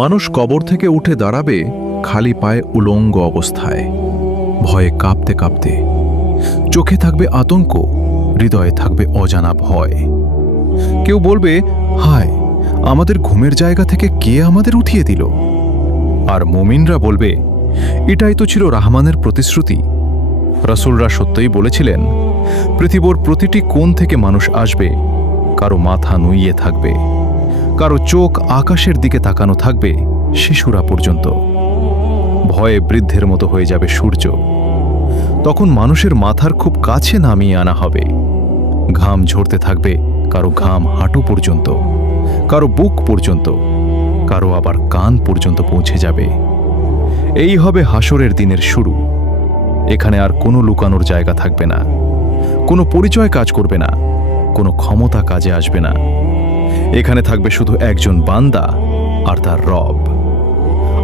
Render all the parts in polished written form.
মানুষ কবর থেকে উঠে দাঁড়াবে খালি পায়ে উলঙ্গ অবস্থায়, ভয়ে কাঁপতে কাঁপতে। চোখে থাকবে আতঙ্ক, হৃদয়ে থাকবে অজানা ভয়। কেউ বলবে, হায়, আমাদের ঘুমের জায়গা থেকে কে আমাদের উঠিয়ে দিল? আর মুমিনরা বলবে, এটাই তো ছিল রহমানের প্রতিশ্রুতি। রাসূলরা সত্যই বলেছিলেন, পৃথিবীর প্রতিটি কোণ থেকে মানুষ আসবে, কারো মাথা নুইয়ে থাকবে, কারো চোখ আকাশের দিকে তাকানো থাকবে শিশুরা পর্যন্ত। ভয়ে বৃদ্ধের মতো হয়ে যাবে সূর্য। তখন মানুষের মাথার খুব কাছে নামিয়ে আনা হবে। ঘাম ঝরতে থাকবে কারো ঘাম হাঁটু পর্যন্ত, কারো বুক পর্যন্ত, কারো আবার কান পর্যন্ত পৌঁছে যাবে। এই হবে হাসরের দিনের শুরু। এখানে আর কোনো লুকানোর জায়গা থাকবে না, কোনো পরিচয় কাজ করবে না, কোনো ক্ষমতা কাজে আসবে না। এখানে থাকবে শুধু একজন বান্দা আর তার রব।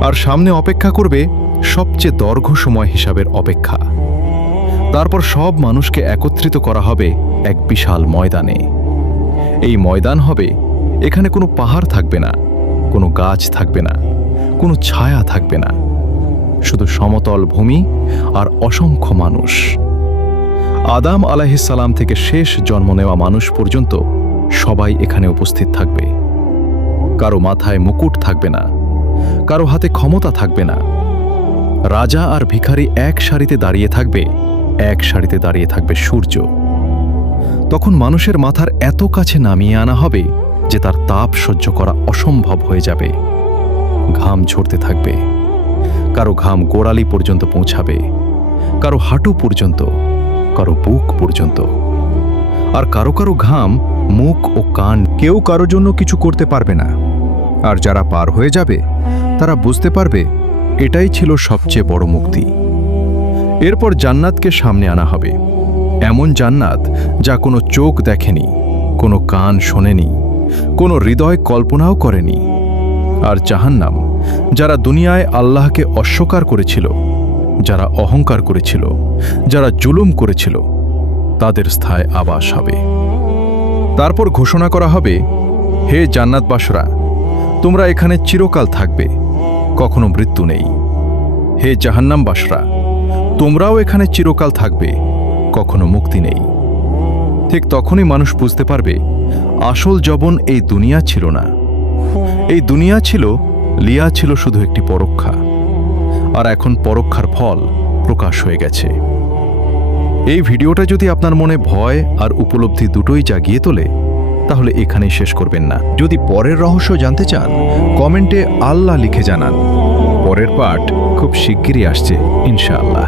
আর সামনে অপেক্ষা করবে সবচেয়ে দীর্ঘ সময় হিসাবের অপেক্ষা। তারপর সব মানুষকে একত্রিত করা হবে এক বিশাল ময়দানে। এই ময়দান হবে, এখানে কোনো পাহাড় থাকবে না, কোনো গাছ থাকবে না, কোনো ছায়া থাকবে না, শুধু সমতল ভূমি আর অসংখ্য মানুষ। আদম আলাইহিস সালাম থেকে শেষ জন্ম নেওয়া মানুষ পর্যন্ত সবাই এখানে উপস্থিত থাকবে। কারো মাথায় মুকুট থাকবে না, কারো হাতে ক্ষমতা থাকবে না। রাজা আর ভিখারি এক সারিতে দাঁড়িয়ে থাকবে, এক সারিতে দাঁড়িয়ে থাকবে সূর্য। তখন মানুষের মাথার এত কাছে নামিয়ে আনা হবে যে তার তাপ সহ্য করা অসম্ভব হয়ে যাবে। ঘাম ঝরতে থাকবে, কারো ঘাম গোড়ালি পর্যন্ত পৌঁছাবে, কারো হাঁটু পর্যন্ত, কারো বুক পর্যন্ত। আর কারো কারো ঘাম মুখ ও কান। কেউ কারো জন্য কিছু করতে পারবে না। আর যারা পার হয়ে যাবে তারা বুঝতে পারবে এটাই ছিল সবচেয়ে বড় মুক্তি। এরপর জান্নাতকে সামনে আনা হবে, এমন জান্নাত যা কোনো চোখ দেখেনি, কোনো কান শোনেনি, কোনো হৃদয় কল্পনাও করেনি। আর জাহান্নাম, যারা দুনিয়ায় আল্লাহকে অস্বীকার করেছিল, যারা অহংকার করেছিল, যারা জুলুম করেছিল, তাদের স্থায়ী আবাস হবে। তারপর ঘোষণা করা হবে, হে জান্নাতবাসীরা, তোমরা এখানে চিরকাল থাকবে, কখনো মৃত্যু নেই। হে জাহান্নামবাসীরা, তোমরাও এখানে চিরকাল থাকবে, কখনো মুক্তি নেই। ঠিক তখনই মানুষ বুঝতে পারবে আসল যৌবন এই দুনিয়া ছিল না। এই দুনিয়া ছিল, লিয়া ছিল শুধু একটি পরীক্ষা। আর এখন পরীক্ষার ফল প্রকাশ হয়ে গেছে। এই ভিডিওটা যদি আপনার মনে ভয় আর উপলব্ধি দুটোই জাগিয়ে তোলে, তাহলে এখানেই শেষ করবেন না। যদি পরের রহস্য জানতে চান, কমেন্টে আল্লাহ লিখে জানান। পরের পার্ট খুব শিগগিরই আসছে ইনশাআল্লাহ।